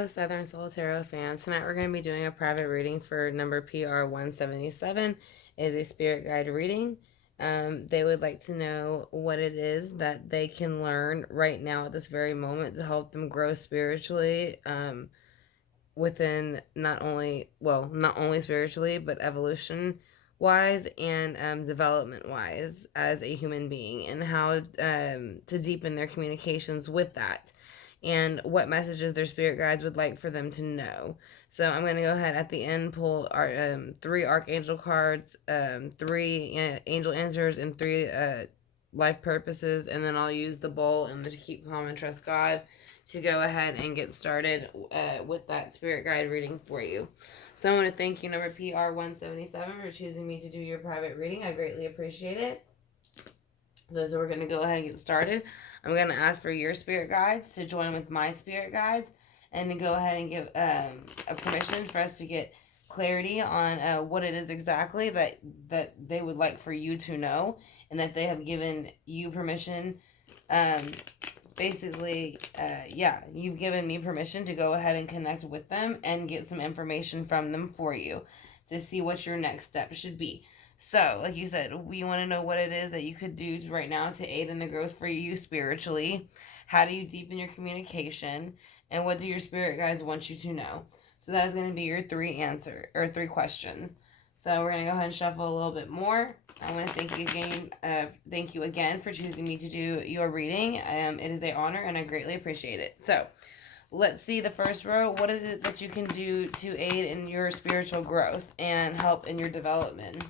Hello, Southern Soul Tarot fans. Tonight we're going to be doing a private reading for number PR177. It is a spirit guide reading. They would like to know what it is that they can learn right now at this very moment to help them grow spiritually within not only spiritually, but evolution wise and development wise as a human being, and how to deepen their communications with that, and what messages their spirit guides would like for them to know. So I'm going to go ahead at the end, pull our 3 archangel cards, 3 angel answers, and 3 life purposes, and then I'll use the bowl and the to keep calm and trust God to go ahead and get started with that spirit guide reading for you. So I want to thank you, number PR177, for choosing me to do your private reading. I greatly appreciate it. So we're going to go ahead and get started. I'm going to ask for your spirit guides to join with my spirit guides and to go ahead and give a permission for us to get clarity on what it is exactly that they would like for you to know, and that they have given you permission. You've given me permission to go ahead and connect with them and get some information from them for you to see what your next step should be. So, like you said, we want to know what it is that you could do right now to aid in the growth for you spiritually. How do you deepen your communication? And what do your spirit guides want you to know? So that is going to be your 3 questions. So we're going to go ahead and shuffle a little bit more. I want to thank you again for choosing me to do your reading. It is an honor, and I greatly appreciate it. So let's see the first row. What is it that you can do to aid in your spiritual growth and help in your development?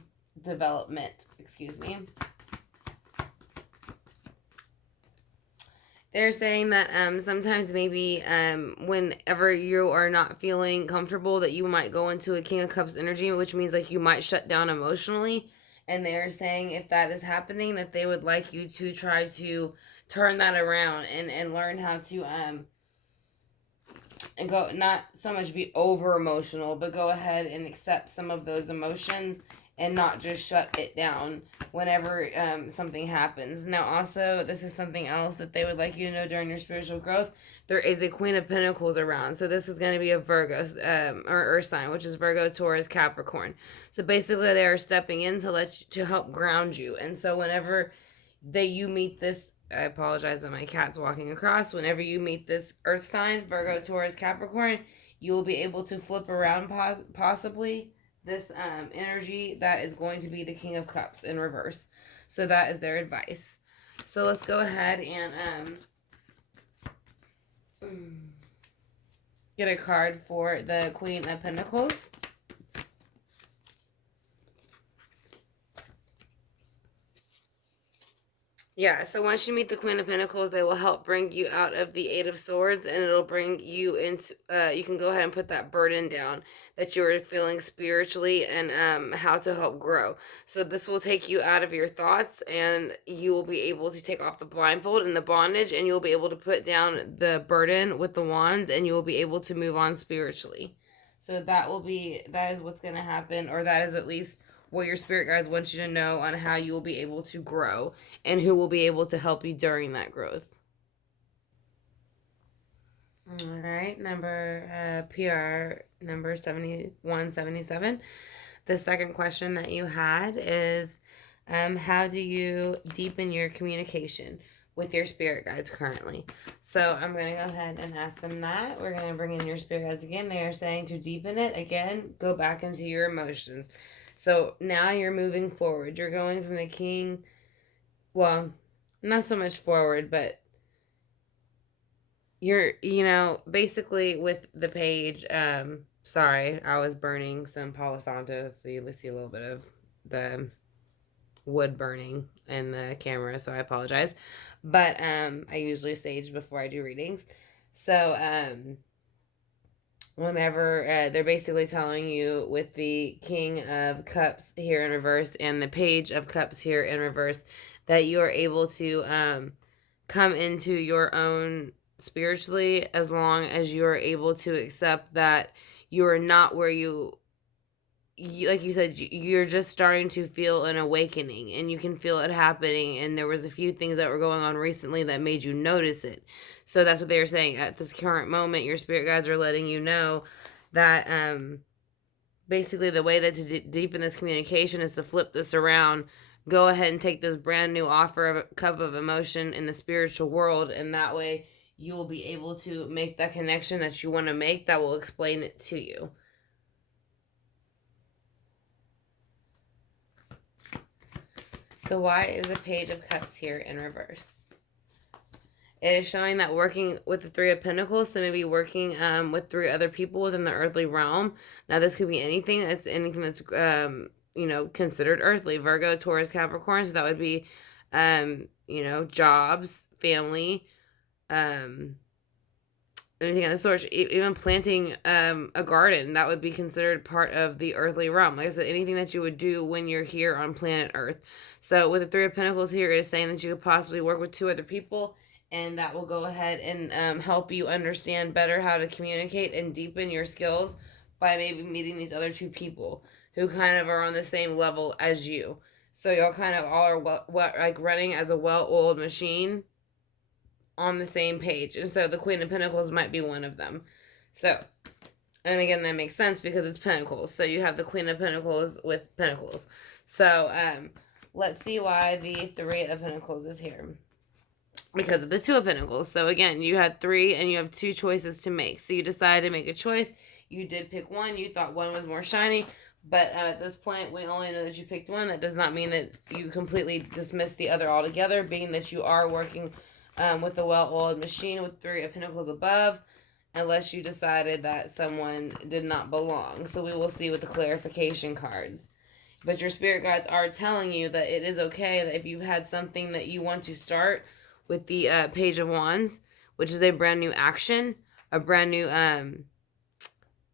They're saying that sometimes maybe whenever you are not feeling comfortable, that you might go into a King of Cups energy, which means like you might shut down emotionally. And they're saying if that is happening, that they would like you to try to turn that around and learn how to and go, not so much be over emotional, but go ahead and accept some of those emotions and not just shut it down whenever something happens. Now, also, this is something else that they would like you to know during your spiritual growth. There is a Queen of Pentacles around. So this is going to be a Virgo or Earth sign, which is Virgo, Taurus, Capricorn. So basically, they are stepping in to help ground you. And so whenever you meet this, I apologize that my cat's walking across. Whenever you meet this Earth sign, Virgo, Taurus, Capricorn, you will be able to flip around possibly this energy that is going to be the King of Cups in reverse. So that is their advice. So let's go ahead and get a card for the Queen of Pentacles. Yeah, so once you meet the Queen of Pentacles, they will help bring you out of the Eight of Swords, and it'll bring you into, you can go ahead and put that burden down that you're feeling spiritually, and how to help grow. So this will take you out of your thoughts, and you will be able to take off the blindfold and the bondage, and you'll be able to put down the burden with the wands, and you will be able to move on spiritually. So that is what's going to happen, or that is at least what your spirit guides want you to know on how you will be able to grow and who will be able to help you during that growth. All right, PR number 7177. The second question that you had is, how do you deepen your communication with your spirit guides currently? So I'm going to go ahead and ask them that. We're going to bring in your spirit guides again. They are saying to deepen it, again, go back into your emotions. So now you're moving forward. You're going from the King, well, not so much forward, but you're, basically with the page, sorry, I was burning some Palo Santo, so you see a little bit of the wood burning in the camera, so I apologize. But I usually sage before I do readings. So whenever they're basically telling you with the King of Cups here in reverse and the Page of Cups here in reverse, that you are able to come into your own spiritually, as long as you are able to accept that you are not where you like you said, you're just starting to feel an awakening, and you can feel it happening, and there was a few things that were going on recently that made you notice it. So that's what they were saying. At this current moment, your spirit guides are letting you know that basically the way that to deepen this communication is to flip this around. Go ahead and take this brand new offer of a cup of emotion in the spiritual world, and that way you will be able to make that connection that you want to make that will explain it to you. So why is the Page of Cups here in reverse? It is showing that working with the Three of Pentacles, so maybe working with 3 other people within the earthly realm. Now, this could be anything. It's anything that's, considered earthly. Virgo, Taurus, Capricorn. So that would be, jobs, family, anything of the sort. Even planting a garden, that would be considered part of the earthly realm. Like I said, anything that you would do when you're here on planet Earth. So with the Three of Pentacles here, it is saying that you could possibly work with 2 other people, and that will go ahead and help you understand better how to communicate and deepen your skills by maybe meeting these other 2 people who kind of are on the same level as you. So y'all kind of all are like running as a well-oiled machine on the same page. And so the Queen of Pentacles might be one of them. So, and again, that makes sense because it's Pentacles. So you have the Queen of Pentacles with Pentacles. So let's see why the Three of Pentacles is here. Because of the Two of Pentacles. So again, you had 3 and you have 2 choices to make. So you decided to make a choice. You did pick one. You thought one was more shiny. But at this point, we only know that you picked one. That does not mean that you completely dismiss the other altogether, being that you are working with a well-oiled machine with 3 of Pentacles above, unless you decided that someone did not belong. So we will see with the clarification cards. But your spirit guides are telling you that it is okay that if you've had something that you want to start with the Page of Wands, which is a brand new action, a brand new,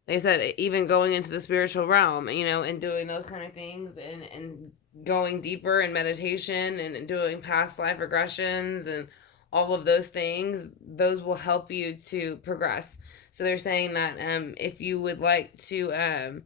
like I said, even going into the spiritual realm, and doing those kind of things and going deeper in meditation and doing past life regressions and all of those things, those will help you to progress. So they're saying that if you would like to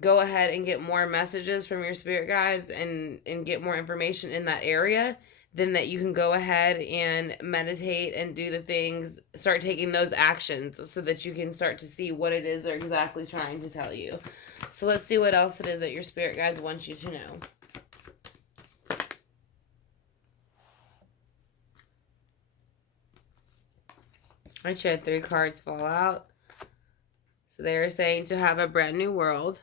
go ahead and get more messages from your spirit guides and get more information in that area, then that you can go ahead and meditate and do the things, start taking those actions so that you can start to see what it is they're exactly trying to tell you. So let's see what else it is that your spirit guides want you to know. I just had 3 cards fall out. So they are saying to have a brand new world,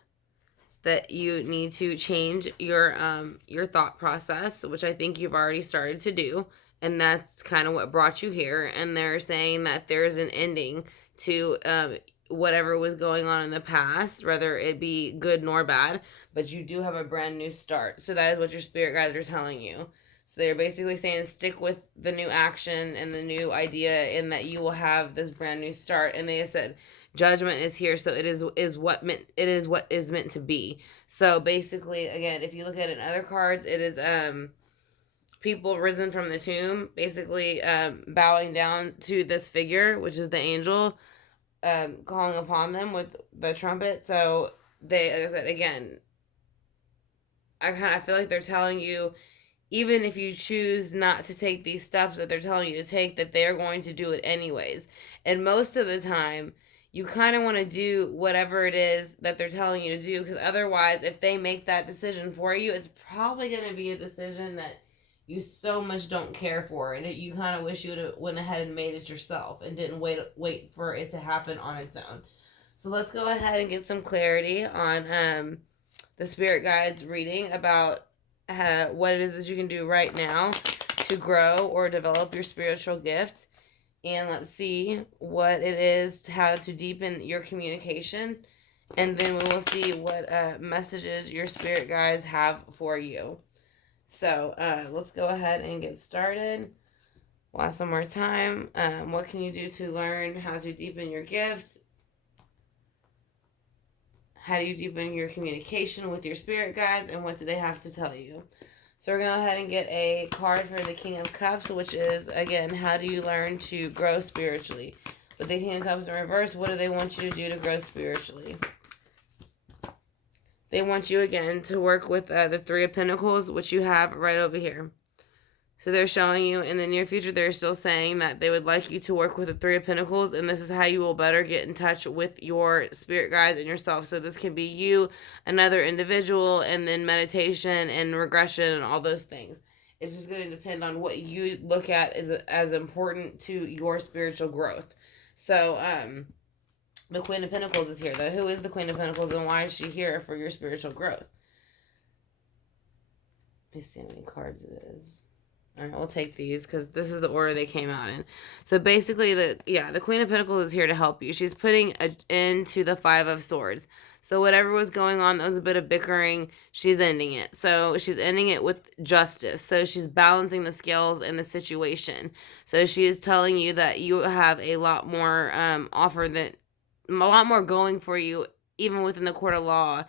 that you need to change your thought process, which I think you've already started to do, and that's kind of what brought you here. And they're saying that there's an ending to whatever was going on in the past, whether it be good nor bad, but you do have a brand new start. So that is what your spirit guides are telling you. So they're basically saying stick with the new action and the new idea, in that you will have this brand new start. And they said judgment is here, so it is what is meant to be. So basically, again, if you look at it in other cards, it is people risen from the tomb, basically bowing down to this figure, which is the angel, calling upon them with the trumpet. So they, like I said, again, I feel like they're telling you, even if you choose not to take these steps that they're telling you to take, that they're going to do it anyways. And most of the time, you kind of want to do whatever it is that they're telling you to do, because otherwise, if they make that decision for you, it's probably going to be a decision that you so much don't care for, and you kind of wish you would have went ahead and made it yourself and didn't wait for it to happen on its own. So let's go ahead and get some clarity on the spirit guides reading about what it is that you can do right now to grow or develop your spiritual gifts. And let's see what it is, how to deepen your communication. And then we will see what messages your spirit guides have for you. So let's go ahead and get started. Last one more time. What can you do to learn how to deepen your gifts? How do you deepen your communication with your spirit guides? And what do they have to tell you? So we're going to go ahead and get a card for the King of Cups, which is, again, how do you learn to grow spiritually? With the King of Cups in reverse, what do they want you to do to grow spiritually? They want you, again, to work with the Three of Pentacles, which you have right over here. So they're showing you in the near future, they're still saying that they would like you to work with the Three of Pentacles, and this is how you will better get in touch with your spirit guides and yourself. So this can be you, another individual, and then meditation and regression and all those things. It's just going to depend on what you look at as important to your spiritual growth. So, the Queen of Pentacles is here, though. Who is the Queen of Pentacles, and why is she here for your spiritual growth? Let me see how many cards it is. All right, we'll take these because this is the order they came out in. So basically, the Queen of Pentacles is here to help you. She's putting an end to the Five of Swords. So whatever was going on, that was a bit of bickering, she's ending it. So she's ending it with justice. So she's balancing the scales in the situation. So she is telling you that you have a lot more offer, that a lot more going for you, even within the court of law.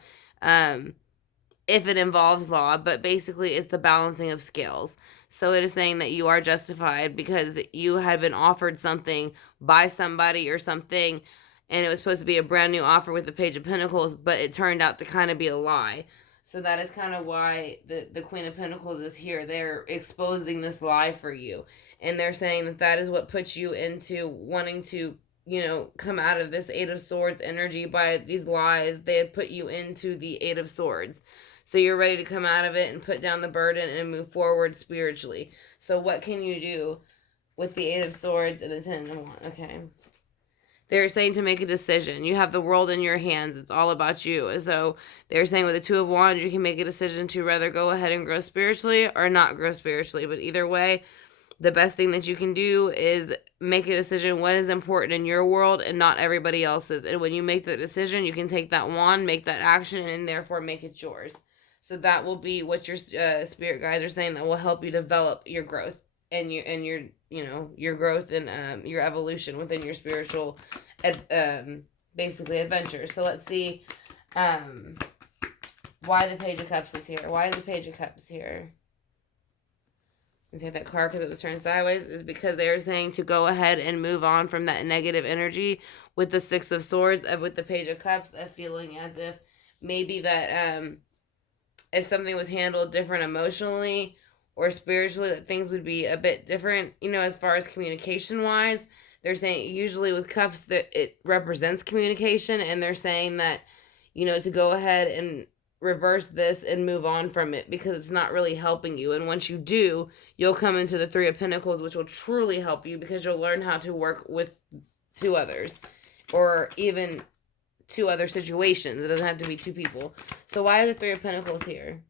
If it involves law, but basically it's the balancing of scales. So it is saying that you are justified because you had been offered something by somebody or something, and it was supposed to be a brand new offer with the Page of Pentacles, but it turned out to kind of be a lie. So that is kind of why the Queen of Pentacles is here. They're exposing this lie for you, and they're saying that that is what puts you into wanting to, come out of this Eight of Swords energy by these lies. They had put you into the Eight of Swords. So you're ready to come out of it and put down the burden and move forward spiritually. So what can you do with the Eight of Swords and the Ten of Wands? Okay. They're saying to make a decision. You have the world in your hands. It's all about you. So they're saying with the Two of Wands, you can make a decision to rather go ahead and grow spiritually or not grow spiritually. But either way, the best thing that you can do is make a decision what is important in your world and not everybody else's. And when you make the decision, you can take that wand, make that action, and therefore make it yours. So that will be what your spirit guides are saying, that will help you develop your growth and your growth and your evolution within your spiritual basically adventure. So let's see why the Page of Cups is here. Why is the Page of Cups here? And take that card because it was turned sideways, is because they're saying to go ahead and move on from that negative energy with the Six of Swords, with the Page of Cups, of feeling as if maybe that if something was handled different emotionally or spiritually, that things would be a bit different, as far as communication wise. They're saying usually with cups that it represents communication, and they're saying that, to go ahead and reverse this and move on from it because it's not really helping you. And once you do, you'll come into the Three of Pentacles, which will truly help you because you'll learn how to work with two others, or even two other situations. It doesn't have to be two people. So why is the Three of Pentacles here?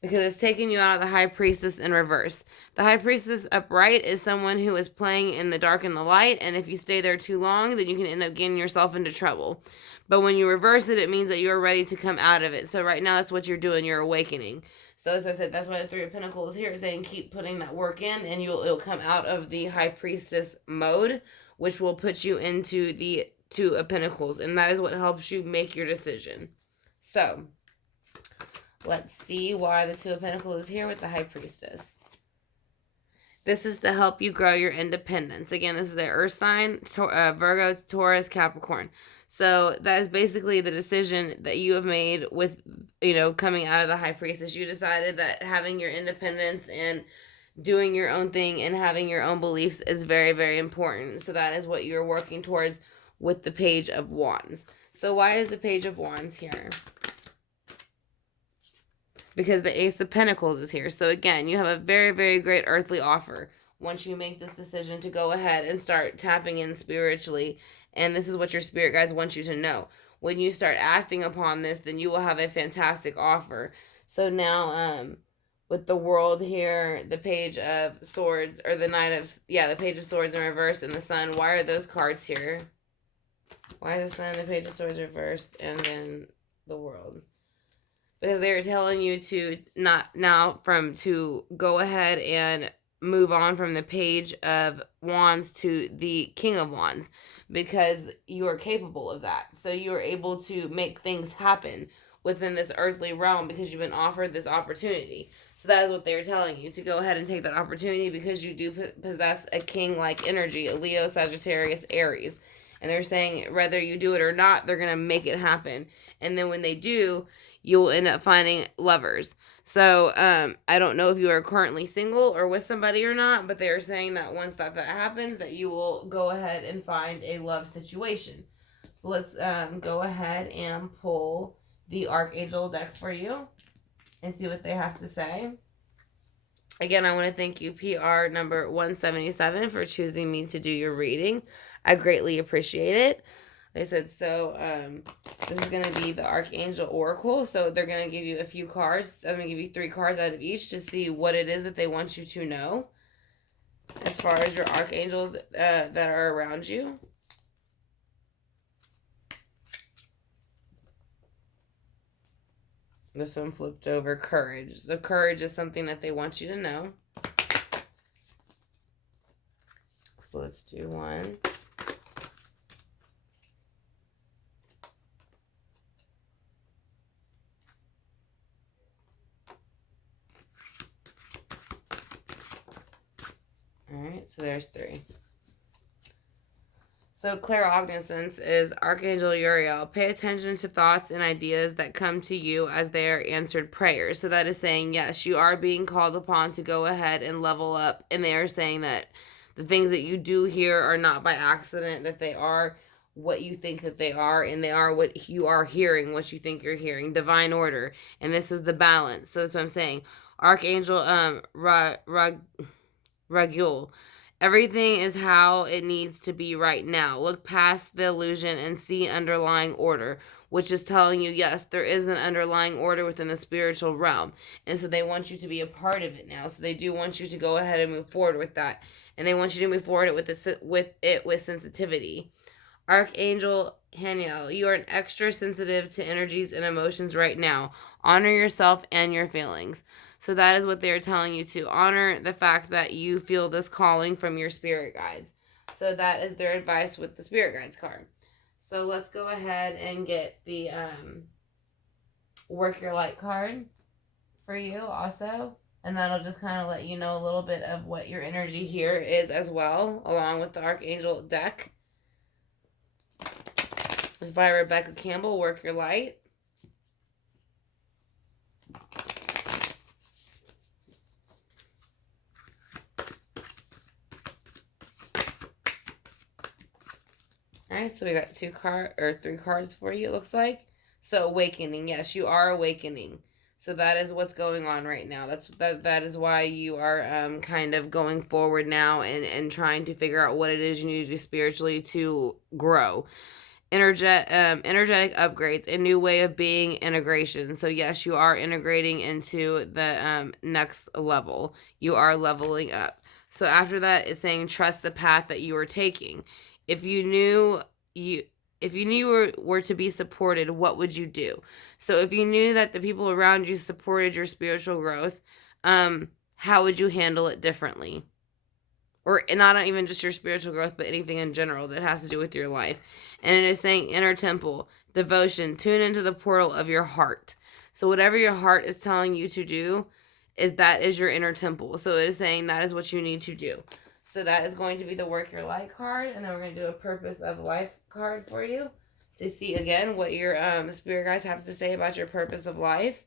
Because it's taking you out of the High Priestess in reverse. The High Priestess upright is someone who is playing in the dark and the light, and if you stay there too long, then you can end up getting yourself into trouble. But when you reverse it, it means that you're ready to come out of it. So right now, that's what you're doing. You're awakening. So as I said, that's why the Three of Pentacles is here, saying keep putting that work in, and it'll come out of the High Priestess mode, which will put you into the Two of Pentacles, and that is what helps you make your decision. So let's see why the Two of Pentacles is here with the High Priestess. This is to help you grow your independence. Again, this is an earth sign, Virgo, Taurus, Capricorn. So that is basically the decision that you have made with, coming out of the High Priestess. You decided that having your independence and doing your own thing and having your own beliefs is very, very important. So that is what you're working towards with the Page of Wands. So why is the Page of Wands here? Because the Ace of Pentacles is here. So again, you have a very, very great earthly offer once you make this decision to go ahead and start tapping in spiritually. And this is what your spirit guides want you to know. When you start acting upon this, then you will have a fantastic offer. So now, with the World here, the Page of Swords, or the the Page of Swords in reverse, and the Sun, why are those cards here? Why is the Sun, the Page of Swords reversed, and then the World? Because they were telling you to to go ahead and move on from the Page of Wands to the King of Wands, because you are capable of that. So you are able to make things happen within this earthly realm because you've been offered this opportunity. So that is what they were telling you, to go ahead and take that opportunity because you do possess a king-like energy, a Leo, Sagittarius, Aries. And they're saying whether you do it or not, they're going to make it happen. And then when they do, you will end up finding lovers. So I don't know if you are currently single or with somebody or not, but they are saying that once that happens, that you will go ahead and find a love situation. So let's go ahead and pull the Archangel deck for you and see what they have to say. Again, I want to thank you, PR number 177, for choosing me to do your reading. I greatly appreciate it. Like I said, so this is going to be the Archangel Oracle. So they're going to give you a few cards. I'm going to give you 3 cards out of each to see what it is that they want you to know as far as your archangels that are around you. This one flipped over, courage. So courage is something that they want you to know. So let's do one. All right, so there's 3. So claircognizance is Archangel Uriel. Pay attention to thoughts and ideas that come to you as they are answered prayers. So that is saying, yes, you are being called upon to go ahead and level up. And they are saying that the things that you do here are not by accident, that they are what you think that they are, and they are what you are hearing, what you think you're hearing. Divine order. And this is the balance. So that's what I'm saying. Archangel Raguel. Everything is how it needs to be right now. Look past the illusion and see underlying order, which is telling you, yes, there is an underlying order within the spiritual realm. And so they want you to be a part of it now. So they do want you to go ahead and move forward with that. And they want you to move forward with sensitivity. Archangel Haniel, you are an extra sensitive to energies and emotions right now. Honor yourself and your feelings. So that is what they're telling you to honor the fact that you feel this calling from your spirit guides. So that is their advice with the spirit guides card. So let's go ahead and get the work your light card for you also. And that'll just kind of let you know a little bit of what your energy here is as well, along with the Archangel deck. It's by Rebecca Campbell, Work Your Light. Alright, so we got 3 cards for you, it looks like. So awakening, yes, you are awakening. So that is what's going on right now. That is why you are kind of going forward now and trying to figure out what it is you need to do spiritually to grow. Energetic upgrades, a new way of being, integration. So yes, you are integrating into the next level. You are leveling up. So after that, it's saying trust the path that you are taking. If you knew you were to be supported, what would you do? So if you knew that the people around you supported your spiritual growth, how would you handle it differently? Or not even just your spiritual growth, but anything in general that has to do with your life. And it is saying inner temple, devotion, tune into the portal of your heart. So whatever your heart is telling you to do, is your inner temple. So it is saying that is what you need to do. So that is going to be the Work Your Light card. And then we're going to do a Purpose of Life card for you to see, again, what your spirit guides have to say about your purpose of life.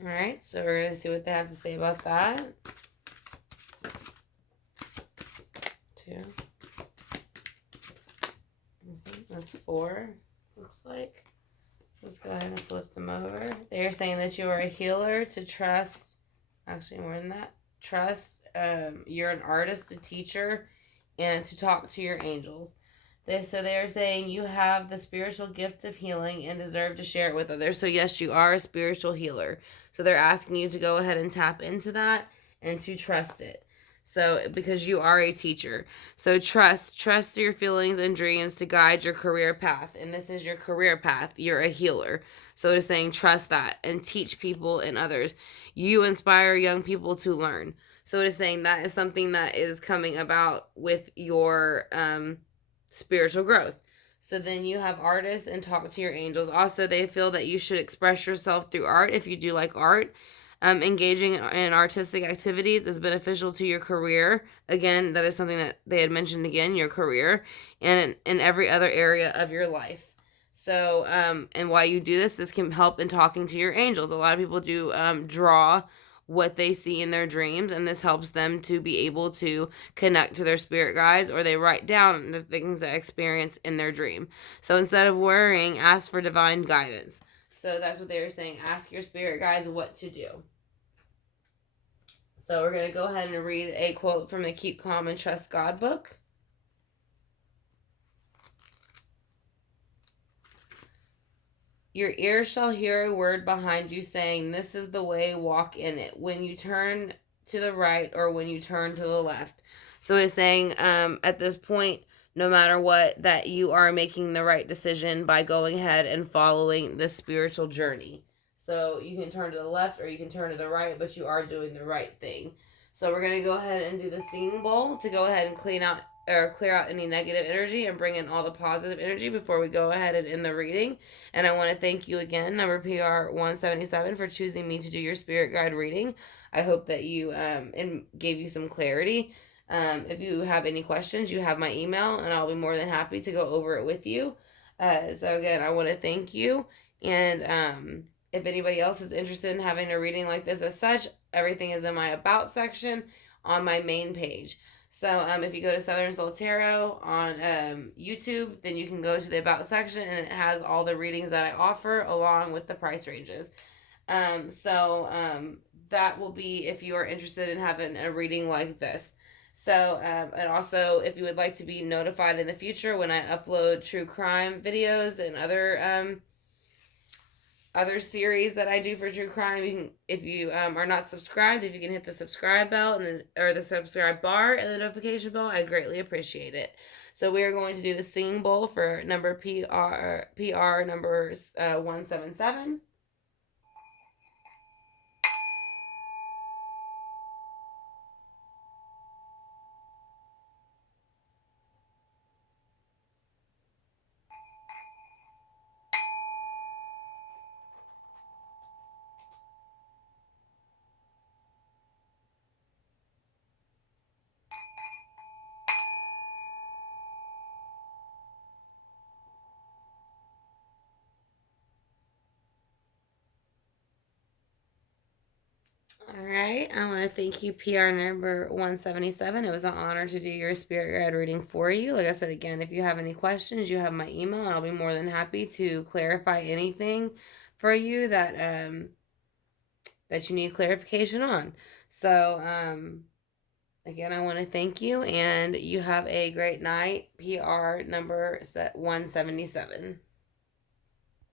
Alright, so we're going to see what they have to say about that. 2. That's 4, looks like. Let's go ahead and flip them over. They are saying that you are a healer, to trust, actually more than that, trust, you're an artist, a teacher, and to talk to your angels. So they are saying you have the spiritual gift of healing and deserve to share it with others. So yes, you are a spiritual healer. So they're asking you to go ahead and tap into that and to trust it. So because you are a teacher. So trust your feelings and dreams to guide your career path. And this is your career path. You're a healer. So it is saying trust that and teach people and others. You inspire young people to learn. So it is saying that is something that is coming about with your spiritual growth. So then you have artists and talk to your angels. Also, they feel that you should express yourself through art if you do like art. Engaging in artistic activities is beneficial to your career. Again, that is something that they had mentioned again, your career, and in every other area of your life. So, and while you do this, this can help in talking to your angels. A lot of people do draw what they see in their dreams, and this helps them to be able to connect to their spirit guides, or they write down the things they experience in their dream. So instead of worrying, ask for divine guidance. So that's what they were saying. Ask your spirit guides what to do. So we're going to go ahead and read a quote from the Keep Calm and Trust God book. Your ears shall hear a word behind you saying, this is the way, walk in it. When you turn to the right or when you turn to the left. So it is saying at this point, no matter what, that you are making the right decision by going ahead and following this spiritual journey. So you can turn to the left or you can turn to the right, but you are doing the right thing. So we're going to go ahead and do the singing bowl to go ahead and clear out any negative energy and bring in all the positive energy before we go ahead and end the reading. And I want to thank you again, number PR 177, for choosing me to do your spirit guide reading. I hope that you and gave you some clarity. If you have any questions, you have my email, and I'll be more than happy to go over it with you. So again, I want to thank you. And if anybody else is interested in having a reading like this as such, everything is in my About section on my main page. So if you go to Southern Soul Tarot on YouTube, then you can go to the About section, and it has all the readings that I offer along with the price ranges. That will be if you are interested in having a reading like this. So, and also if you would like to be notified in the future when I upload true crime videos and other series that I do for true crime, you can, if you are not subscribed, if you can hit the subscribe bell or the subscribe bar and the notification bell, I'd greatly appreciate it. So we are going to do the singing bowl for number PR number 177. All right, I want to thank you, PR number 177. It was an honor to do your spirit guide reading for you. Like I said, again, if you have any questions, you have my email, and I'll be more than happy to clarify anything for you that you need clarification on. So, again, I want to thank you, and you have a great night. PR number 177.